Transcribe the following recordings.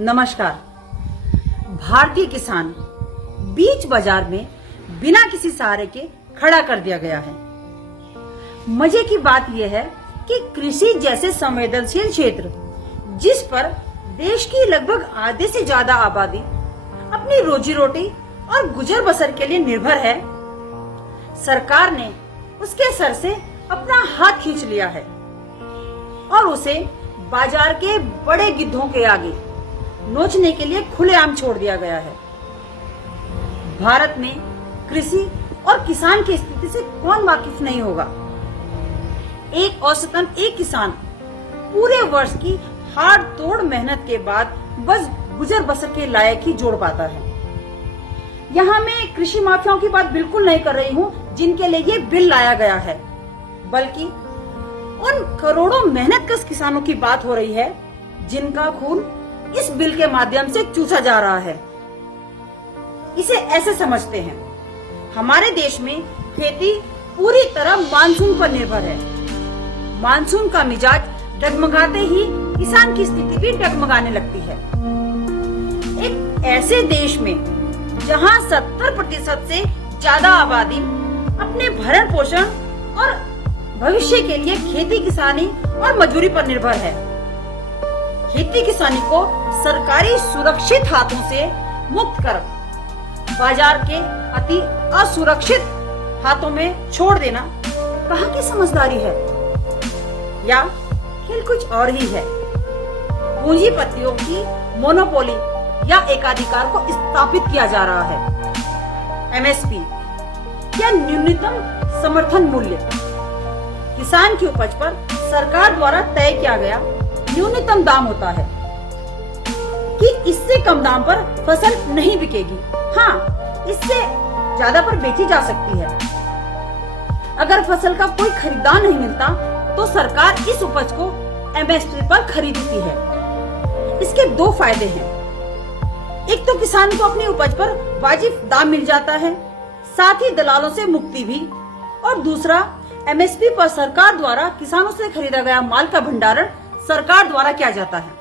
नमस्कार। भारतीय किसान बीच बाजार में बिना किसी सहारे के खड़ा कर दिया गया है। मजे की बात यह है कि कृषि जैसे संवेदनशील क्षेत्र, जिस पर देश की लगभग आधे से ज्यादा आबादी अपनी रोजी रोटी और गुजर बसर के लिए निर्भर है, सरकार ने उसके सर से अपना हाथ खींच लिया है और उसे बाजार के बड़े गिद्धों के आगे नोचने के लिए खुलेआम छोड़ दिया गया है। भारत में कृषि और किसान की स्थिति से कौन वाकिफ नहीं होगा। औसतन एक किसान पूरे वर्ष की हाड़ तोड़ मेहनत के बाद बस गुजर बसर के लायक ही जोड़ पाता है। यहाँ मैं कृषि माफियाओं की बात बिल्कुल नहीं कर रही हूँ जिनके लिए ये बिल लाया गया है, बल्कि उन करोड़ों मेहनतकश किसानों की बात हो रही है जिनका खून इस बिल के माध्यम से चूसा जा रहा है। इसे ऐसे समझते हैं, हमारे देश में खेती पूरी तरह मानसून पर निर्भर है। मानसून का मिजाज डगमगाते ही किसान की स्थिति भी डगमगाने लगती है। एक ऐसे देश में जहां 70% से ज्यादा आबादी अपने भरण पोषण और भविष्य के लिए खेती किसानी और मजदूरी पर निर्भर है, खेती किसानी को सरकारी सुरक्षित हाथों से मुक्त कर बाजार के अति असुरक्षित हाथों में छोड़ देना कहाँ की समझदारी है, या खेल कुछ और ही है। पूंजीपतियों की मोनोपोली या एकाधिकार को स्थापित किया जा रहा है। एमएसपी या न्यूनतम समर्थन मूल्य किसान की उपज पर सरकार द्वारा तय किया गया न्यूनतम दाम होता है कि इससे कम दाम पर फसल नहीं बिकेगी। हाँ, इससे ज्यादा पर बेची जा सकती है। अगर फसल का कोई खरीदार नहीं मिलता तो सरकार इस उपज को एमएसपी पर खरीदती है। इसके दो फायदे हैं। एक तो किसान को अपनी उपज पर वाजिब दाम मिल जाता है, साथ ही दलालों से मुक्ति भी, और दूसरा एमएसपी पर सरकार द्वारा किसानों से खरीदा गया माल का भंडारण सरकार द्वारा किया जाता है,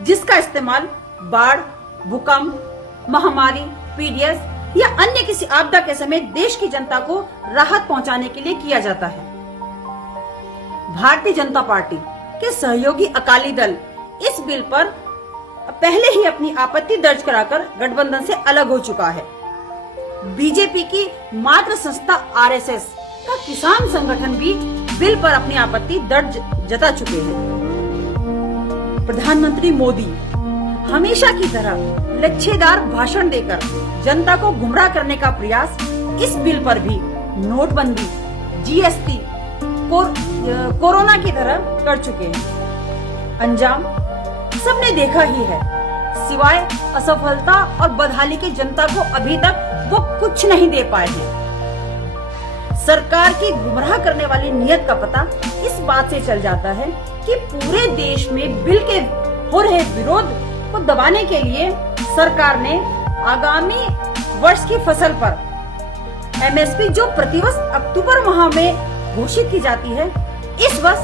जिसका इस्तेमाल बाढ़, भूकंप, महामारी, पीडीएस या अन्य किसी आपदा के समय देश की जनता को राहत पहुंचाने के लिए किया जाता है। भारतीय जनता पार्टी के सहयोगी अकाली दल इस बिल पर पहले ही अपनी आपत्ति दर्ज कराकर गठबंधन से अलग हो चुका है। बीजेपी की मातृ संस्था आरएसएस का किसान संगठन भी बिल पर अपनी आपत्ति दर्ज जता चुके हैं। प्रधानमंत्री मोदी हमेशा की तरह लच्छेदार भाषण देकर जनता को गुमराह करने का प्रयास इस बिल पर भी नोटबंदी, जीएसटी, कोरोना की तरह कर चुके हैं। अंजाम सबने देखा ही है। सिवाय असफलता और बदहाली के जनता को अभी तक वो कुछ नहीं दे पाए हैं। सरकार की गुमराह करने वाली नीयत का पता इस बात से चल जाता है कि पूरे देश में बिल के हो रहे विरोध को दबाने के लिए सरकार ने आगामी वर्ष की फसल पर एमएसपी जो प्रतिवर्ष अक्टूबर माह में घोषित की जाती है, इस वर्ष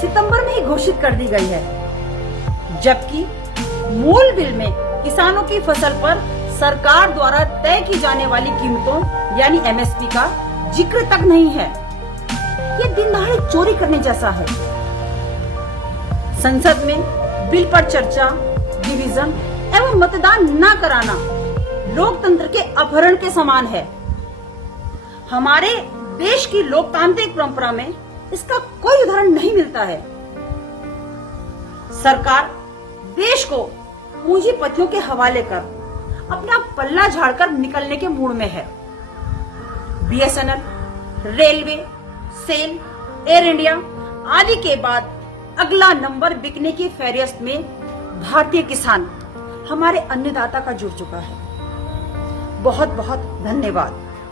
सितंबर में ही घोषित कर दी गई है, जबकि मूल बिल में किसानों की फसल पर सरकार द्वारा तय की जाने वाली कीमतों यानी एमएसपी का जिक्र तक नहीं है। ये दिन दहाड़े चोरी करने जैसा है। संसद में बिल पर चर्चा, डिवीजन एवं मतदान न कराना लोकतंत्र के अपहरण के समान है। हमारे देश की लोकतांत्रिक परंपरा में इसका कोई उदाहरण नहीं मिलता है। सरकार देश को पूंजीपतियों के हवाले कर अपना पल्ला झाड़कर निकलने के मूड में है। बीएसएनएल, रेलवे, सेल, एयर इंडिया आदि के बाद अगला नंबर बिकने की फहरिस्त में भारतीय किसान हमारे अन्नदाता का जुड़ चुका है। बहुत बहुत धन्यवाद।